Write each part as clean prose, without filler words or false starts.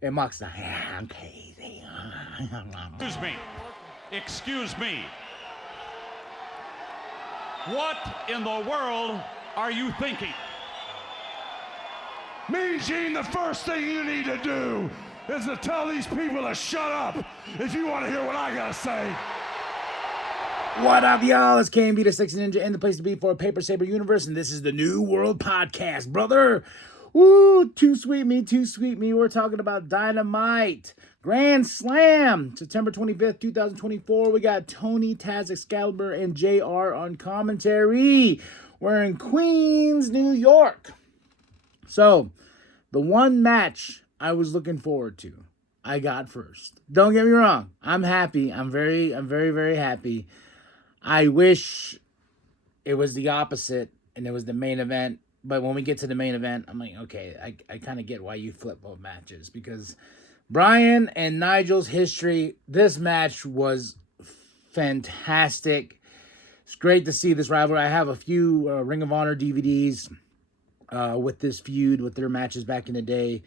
And Mox's like, yeah, I'm crazy. Excuse me. What in the world are you thinking? Mean Gene, the first thing you need to do is to tell these people to shut up if you want to hear what I gotta say. What up, y'all? It's KMB, the Sexy Ninja, and the place to be for a Paper Saber universe, and this is the New World Podcast, brother. Woo, too sweet me, too sweet me. We're talking about Dynamite Grand Slam, September 25th, 2024. We got Tony, Taz, Excalibur, and JR on commentary. We're in Queens, New York. So, the one match I was looking forward to, I got first. Don't get me wrong. I'm happy. I'm very, very happy. I wish it was the opposite and it was the main event. But when we get to the main event, I'm like, okay, I kind of get why you flip both matches. Because Bryan and Nigel's history, this match was fantastic. It's great to see this rivalry. I have a few Ring of Honor DVDs with this feud, with their matches back in the day.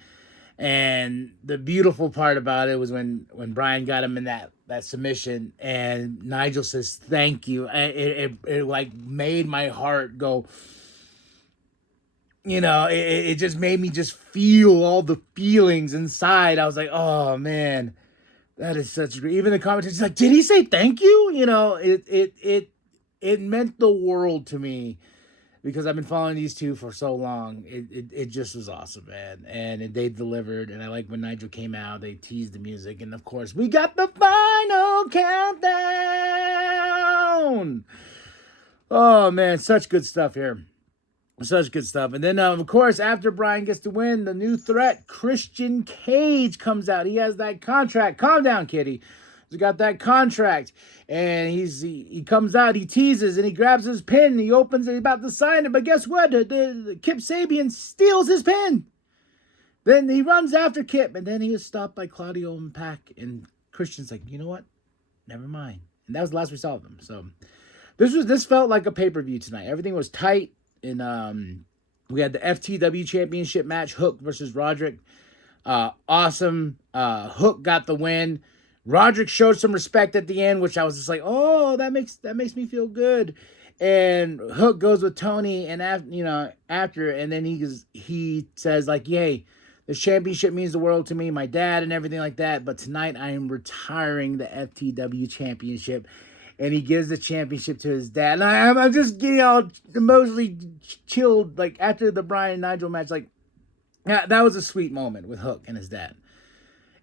And the beautiful part about it was when Bryan got him in that submission and Nigel says, thank you. It like made my heart go, you know, it just made me just feel all the feelings inside. I was like, oh man, that is such great. Even the commentators like, did he say thank you? You know, it meant the world to me. Because I've been following these two for so long. It just was awesome, man. And they delivered. And I like when Nigel came out, they teased the music. And, of course, we got the final countdown. Oh, man, such good stuff here. Such good stuff. And then, of course, after Bryan gets to win, the new threat, Christian Cage, comes out. He has that contract. Calm down, kitty. He's got that contract, and he comes out, he teases, and he grabs his pen, and he opens it, he's about to sign it, but guess what? The Kip Sabian steals his pen. Then he runs after Kip, and then he is stopped by Claudio and Pac, and Christian's like, you know what? Never mind. And that was the last we saw of them. So this felt like a pay-per-view tonight. Everything was tight, and we had the FTW Championship match, Hook versus Roderick. Awesome. Hook got the win. Roderick showed some respect at the end, which I was just like, oh, that makes me feel good. And Hook goes with Tony, and after, and then he says like, yay, the championship means the world to me, my dad, and everything like that. But tonight I am retiring the FTW championship, and he gives the championship to his dad. And I'm just getting all emotionally chilled, like after the Bryan and Nigel match, like that was a sweet moment with Hook and his dad.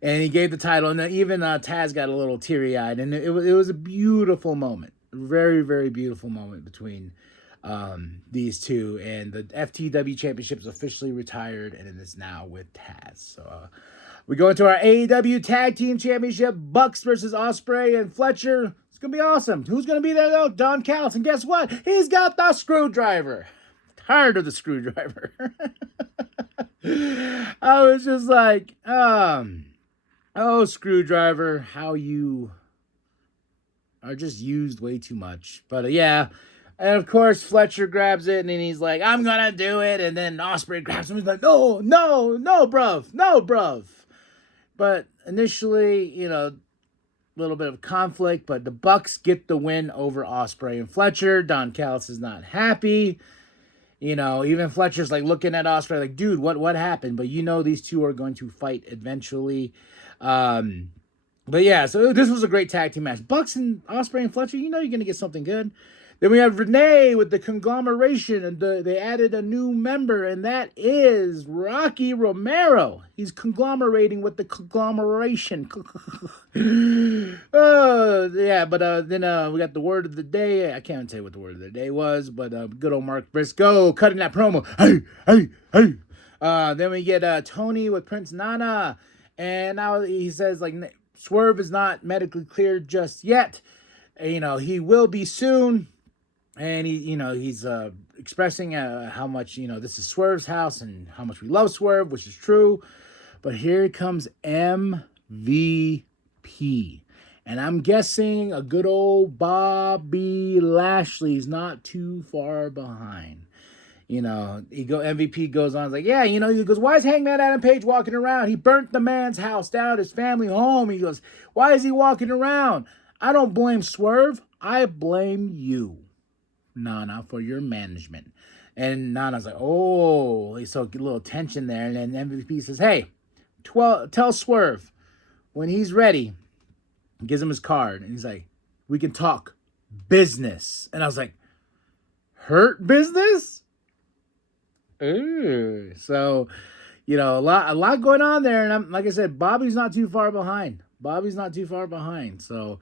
And he gave the title, and even Taz got a little teary-eyed, and it was a beautiful moment, very, very beautiful moment between these two. And the FTW Championship is officially retired, and it is now with Taz. So we go into our AEW Tag Team Championship, Bucks versus Ospreay and Fletcher. It's gonna be awesome. Who's gonna be there though? Don Callis, and guess what? He's got the screwdriver. Tired of the screwdriver. I was just like, oh, screwdriver, how you are just used way too much. But yeah, and of course Fletcher grabs it, and then he's like, I'm gonna do it. And then Ospreay grabs him, he's like, no, bruv. But initially, a little bit of conflict, but the Bucks get the win over Ospreay and Fletcher. Don Callis is not happy. Even Fletcher's like looking at Ospreay like, dude, what happened? But these two are going to fight eventually. But yeah, so this was a great tag team match. Bucks and Ospreay and Fletcher, you're going to get something good. Then we have Renee with the conglomeration, and they added a new member, and that is Rocky Romero. He's conglomerating with the conglomeration. Oh, yeah, but then we got the word of the day. I can't tell you what the word of the day was, but good old Mark Briscoe cutting that promo. Hey. Then we get Tony with Prince Nana, and now he says, like, Swerve is not medically cleared just yet. He will be soon. And he's expressing how much, this is Swerve's house and how much we love Swerve, which is true. But here comes MVP. And I'm guessing a good old Bobby Lashley's not too far behind. MVP goes on, like, yeah, he goes, why is Hangman Adam Page walking around? He burnt the man's house down, his family home. He goes, why is he walking around? I don't blame Swerve. I blame you, Nana, for your management. And Nana's like, oh, so a little tension there. And then MVP says, hey, tell Swerve when he's ready, gives him his card. And he's like, we can talk business. And I was like, hurt business? Ooh. So, a lot going on there. And like I said, Bobby's not too far behind. So,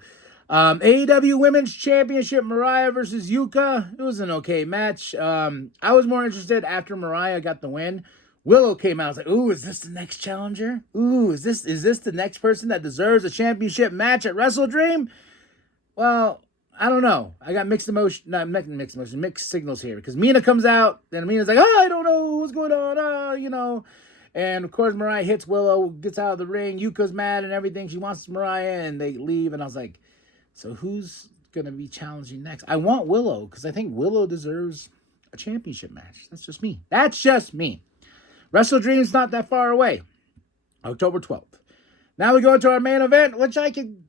AEW Women's Championship, Mariah versus Yuka. It was an okay match. I was more interested after Mariah got the win. Willow came out. I was like, ooh, is this the next challenger? Ooh, is this the next person that deserves a championship match at Wrestle Dream? Well, I don't know. I got mixed signals here, because Mina comes out, and Mina's like, I don't know what's going on, And, of course, Mariah hits Willow, gets out of the ring. Yuka's mad and everything. She wants Mariah, and they leave. And I was like, so who's going to be challenging next? I want Willow, because I think Willow deserves a championship match. That's just me. Wrestle Dream's not that far away. October 12th. Now we go into our main event, which I could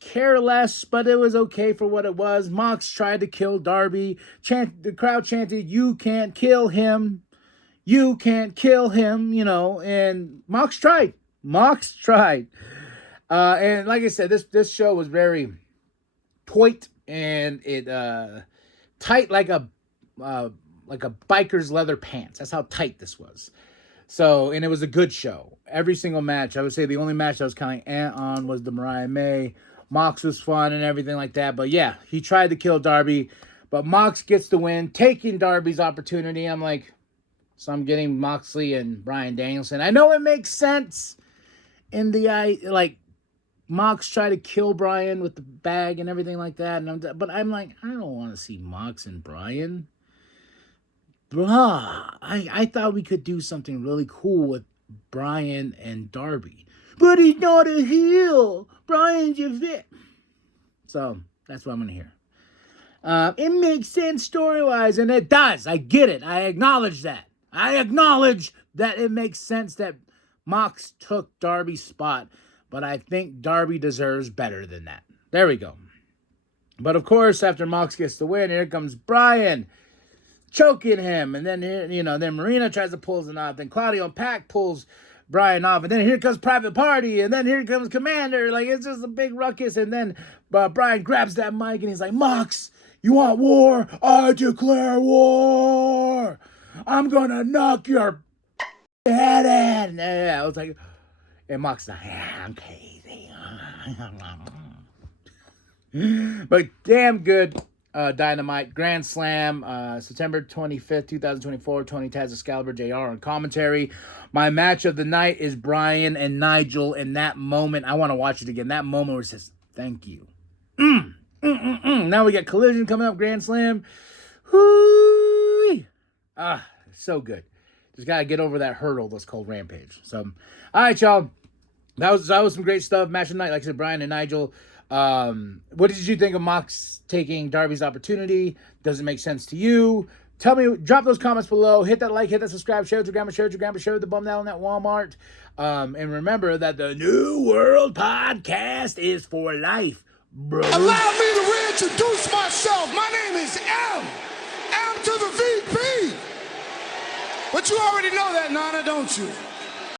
care less, but it was okay for what it was. Mox tried to kill Darby. The crowd chanted, you can't kill him. You can't kill him, and Mox tried. And like I said, this show was very tight, and it tight like a biker's leather pants. That's how tight this was. So, and it was a good show. Every single match, I would say the only match I was kind of on was the Mariah May. Mox was fun and everything like that. But yeah, he tried to kill Darby, but Mox gets the win, taking Darby's opportunity. I'm like, so I'm getting Moxley and Bryan Danielson. I know it makes sense in the Mox tried to kill Bryan with the bag and everything like that. But I'm like, I don't want to see Mox and Bryan. Bruh, I thought we could do something really cool with Bryan and Darby. But he's not a heel. Bryan's a fit. So, that's what I'm going to hear. It makes sense story-wise, and it does. I get it. I acknowledge that. I acknowledge that it makes sense that Mox took Darby's spot, but I think Darby deserves better than that. There we go. But, of course, after Mox gets the win, here comes Bryan, choking him, and then then Marina tries to pull him off, then Claudio and Pac pulls Bryan off, and then here comes Private Party, and then here comes Commander. Like, it's just a big ruckus, and then Bryan grabs that mic, and he's like, Mox, you want war? I declare war! I'm gonna knock your head in! Yeah, I was like, and Mox like, yeah, I'm crazy. But damn good. Dynamite Grand Slam, September 25th, 2024. Tony Taz Excalibur JR on commentary. My match of the night is Bryan and Nigel. In that moment, I want to watch it again. That moment where it says, thank you. Now we got Collision coming up, Grand Slam. Whoo! So good. Just got to get over that hurdle that's called Rampage. So, all right, y'all. That was some great stuff. Match of the night, like I said, Bryan and Nigel. What did you think of Mox taking Darby's opportunity? Does it make sense to you? Tell me, drop those comments below. Hit that like, hit that subscribe, share it with your grandma, share with the bum down at Walmart. And remember that the New World Podcast is for life, bro. Allow me to reintroduce myself. My name is M to the VP. But you already know that, Nana, don't you?